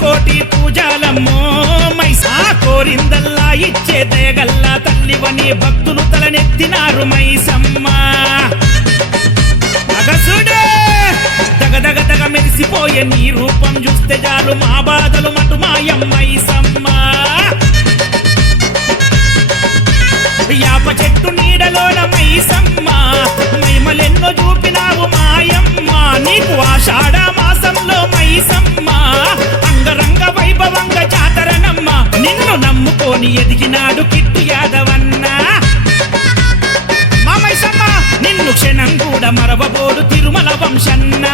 శతకోటి పూజాలమ్మో మైసా కోరిందల్లా ఇచ్చే దయగల్లా తల్లివని భక్తులు తలనెత్తినారు మైసమ్మ అగసుడే దగదగదగ మెరిసిపోయే నీ రూపం చూస్తే చాలు మా బాధలు మటు మాయం మైసమ్మ యాప చెట్టు నీడలోన మైసమ్మ మైమలెన్నో చూపినావు మాయమ్మ నీకు ఆషాఢ మాసంలో మైసమ్మ అంగరంగ వైభవంగ జాతరనమ్మ నిన్ను నమ్ముకొని ఎదిగినాడు కిట్టు యాదవన్న మా మైసమ్మ నిన్ను క్షణం కూడా మరవబోడు తిరుమల వంశన్న